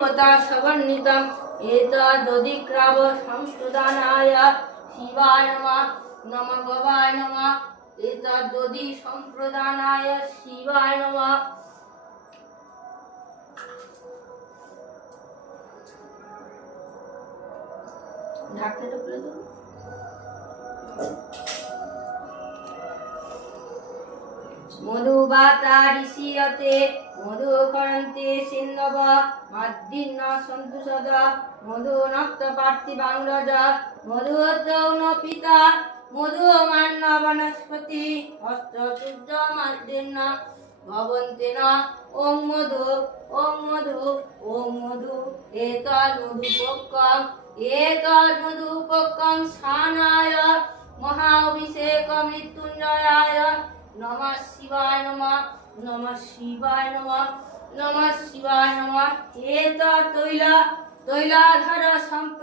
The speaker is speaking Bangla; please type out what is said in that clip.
समन्वितम् एतदधिक्राव संप्रदानाय शिवाय नमः नमः गवाय नमः एतदधि संप्रदानाय शिवाय नमः ঢাকনাটা খুলে দাও মধুবাতারিসিয়তে মধুকরন্তে সিন্ধব মাদ্দিন্ন সন্তু সদা মধুনক্ত পার্থিবাংরজ মধুদ্রৌণ পিতা মধুমান্য বনস্পতি অস্ত্রচূর্য মাদ্দিন্ন ভবন্তেন ওম মধু ওম মধু ওম মধু এতদ মধুপক্কং স্নানায় মহাঅভিষেক মৃত্যুঞ্জয়ায় নমঃ শিবায় নমঃ নমঃ শিবায় নমঃ নমঃ শিবায় নমঃ এতদ তৈলাধর সম্প্রদায়